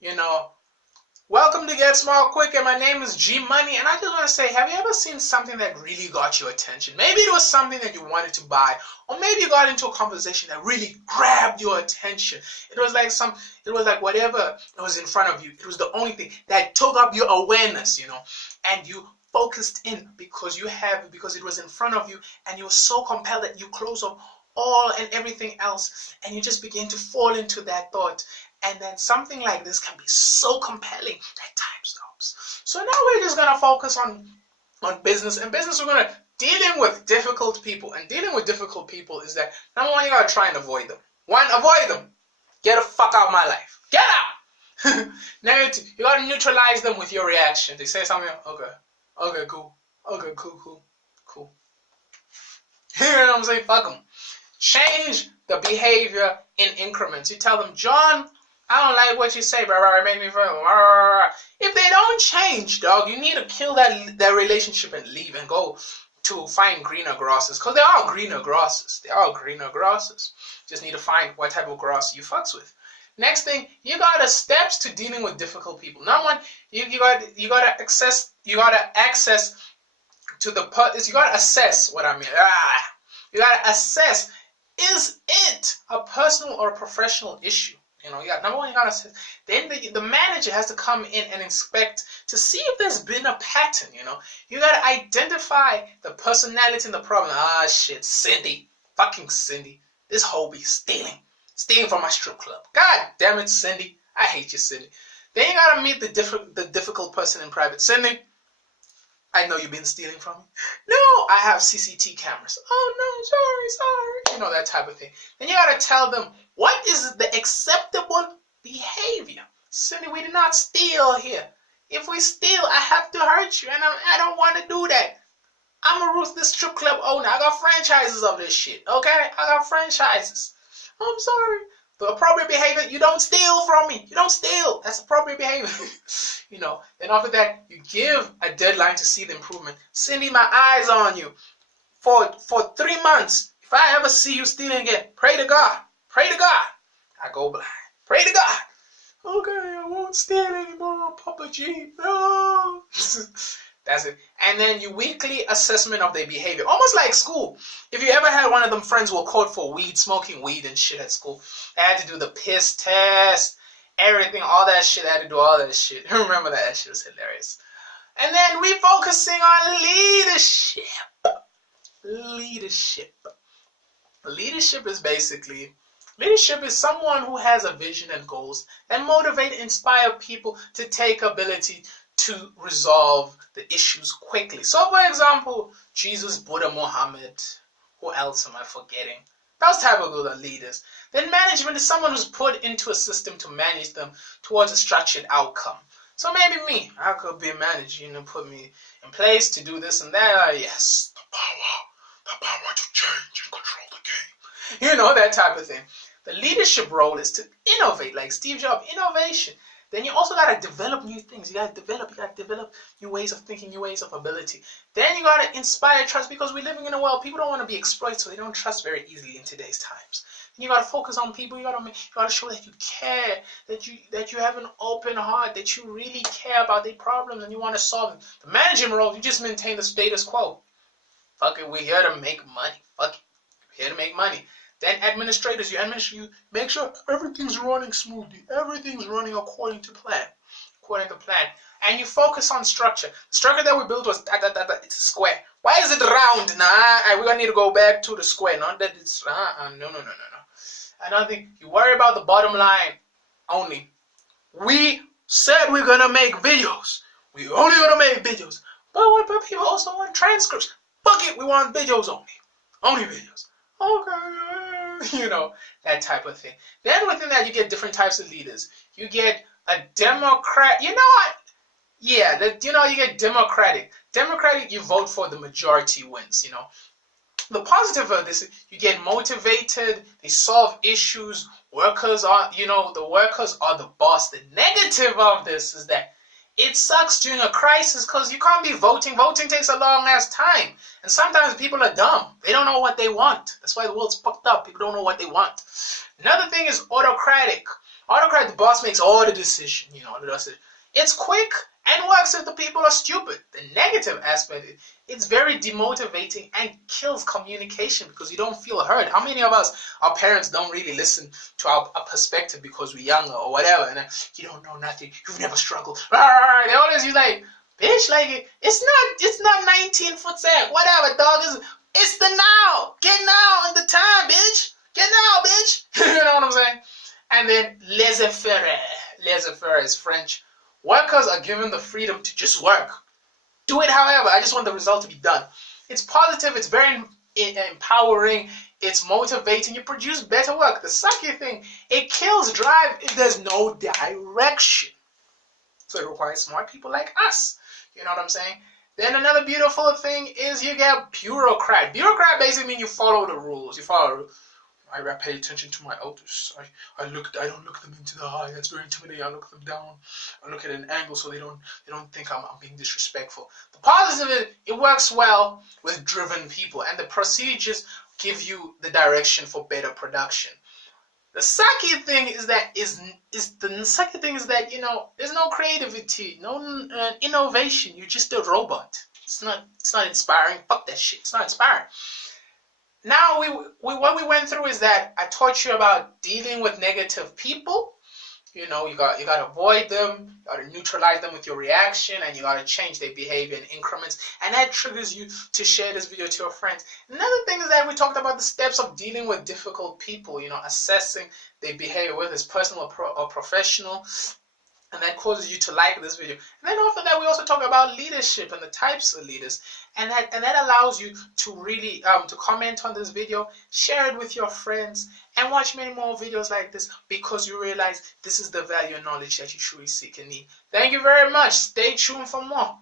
You know, welcome to Get Small Quick, and my name is G Money, and I just want to say, have you ever seen something that really got your attention? Maybe it was something that you wanted to buy, or maybe you got into a conversation that really grabbed your attention. It was like whatever was in front of you. It was the only thing that took up your awareness, and you focused in because it was in front of you, and you were so compelled that you closed off all and everything else, and you just begin to fall into that thought. And then something like this can be so compelling that time stops. So now we're just going to focus on business. And business, we're going to dealing with difficult people. And dealing with difficult people is that, number one, you got to try and avoid them. One, avoid them. Get the fuck out of my life. Get out! Number two, you got to neutralize them with your reaction. They say something, okay, cool. Okay, cool. You know what I'm saying? Fuck them. Change the behavior in increments. You tell them, John, I don't like what you say, bro. It made me feel. If they don't change, dog, you need to kill that relationship and leave and go to find greener grasses. Because there are greener grasses. Just need to find what type of grass you fucks with. Next thing, you got steps to dealing with difficult people. Number one, you gotta assess what I mean. You gotta assess, is it a personal or a professional issue? Number one, you gotta assess. Then the manager has to come in and inspect to see if there's been a pattern. You gotta identify the personality and the problem. Shit, fucking Cindy, this hoe be stealing from my strip club. God damn it, Cindy, I hate you, Cindy. Then you gotta meet the difficult person in private. Cindy, I know you've been stealing from me. No, I have CCTV cameras. Oh no, sorry. That type of thing. Then you gotta tell them, what is the acceptable behavior? Cindy, we did not steal here. If we steal, I have to hurt you, and I don't want to do that. I'm a ruthless strip club owner. I got franchises of this shit, okay? I got franchises. I'm sorry. The appropriate behavior, you don't steal from me. You don't steal. That's appropriate behavior. Then after that, you give a deadline to see the improvement. Cindy, my eyes on you. For 3 months, if I ever see you stealing again, pray to God. Pray to God. I go blind. Pray to God. Okay, I won't steal anymore, Papa G. No. That's it. And then your weekly assessment of their behavior. Almost like school. If you ever had one of them friends who were caught for smoking weed and shit at school, they had to do the piss test, everything, all that shit. They had to do all that shit. Remember that? That shit was hilarious. And then we focusing on leadership. Leadership is someone who has a vision and goals and motivate and inspire people to take ability to resolve the issues quickly. So, for example, Jesus, Buddha, Muhammad, who else am I forgetting? Those type of good leaders. Then management is someone who's put into a system to manage them towards a structured outcome. So maybe me, I could be a manager, put me in place to do this and that. Yes, the power to change and control the game. That type of thing. The leadership role is to innovate, like Steve Jobs, innovation. Then you also got to develop new things. You got to develop new ways of thinking, new ways of ability. Then you got to inspire trust, because we're living in a world, people don't want to be exploited, so they don't trust very easily in today's times. And you got to focus on people. You got to show that you care, that you have an open heart, that you really care about their problems and you want to solve them. The management role, you just maintain the status quo. Fuck it, we're here to make money. Fuck it, we're here to make money. Then administrators, you make sure everything's running smoothly. Everything's running according to plan. And you focus on structure. The structure that we built was it's a square. Why is it round? We're going to need to go back to the square. Not that it's no. Another thing, you worry about the bottom line only. We said we're going to make videos. We're only going to make videos. But people also want transcripts. Fuck it, we want videos only. Only videos. Okay, that type of thing. Then within that, you get different types of leaders. You get a Democrat. You know what? Yeah, you get Democratic. Democratic, you vote for the majority wins. The positive of this, you get motivated. They solve issues. Workers are, the workers are the boss. The negative of this is that it sucks during a crisis because you can't be voting. Voting takes a long ass time. And sometimes people are dumb. They don't know what they want. That's why the world's fucked up. People don't know what they want. Another thing is autocratic. Autocrat, the boss makes all the decision. It's quick and works if the people are stupid. The negative aspect, it's very demotivating and kills communication because you don't feel heard. How many of us, our parents don't really listen to our perspective because we're younger or whatever, and you don't know nothing, you've never struggled. They always use like, bitch, like it's not 19 foot sand, whatever, dog. It's the now. Get now in the time, bitch. Get now, bitch. You know what I'm saying? And then laissez-faire. Laissez-faire is French. Workers are given the freedom to just work. Do it however. I just want the result to be done. It's positive. It's very empowering. It's motivating. You produce better work. The sucky thing, it kills drive if there's no direction. So it requires smart people like us. You know what I'm saying? Then another beautiful thing is you get bureaucrat. Bureaucrat basically means you follow the rules. You follow. I pay attention to my elders. I don't look them into the eye. That's very intimidating. I look them down. I look at an angle so they don't think I'm being disrespectful. The positive is it works well with driven people, and the procedures give you the direction for better production. The sucky thing is that there's no creativity, no innovation. You're just a robot. It's not inspiring. Fuck that shit. It's not inspiring. Now what we went through is that I taught you about dealing with negative people. You got to avoid them, you got to neutralize them with your reaction, and you got to change their behavior in increments, and that triggers you to share this video to your friends. Another thing is that we talked about the steps of dealing with difficult people, assessing their behavior, whether it's personal or professional, and that causes you to like this video. And then after that, we also talk about leadership and the types of leaders, and that allows you to really to comment on this video, share it with your friends, and watch many more videos like this because you realize this is the value and knowledge that you truly seek and need. Thank you very much. Stay tuned for more.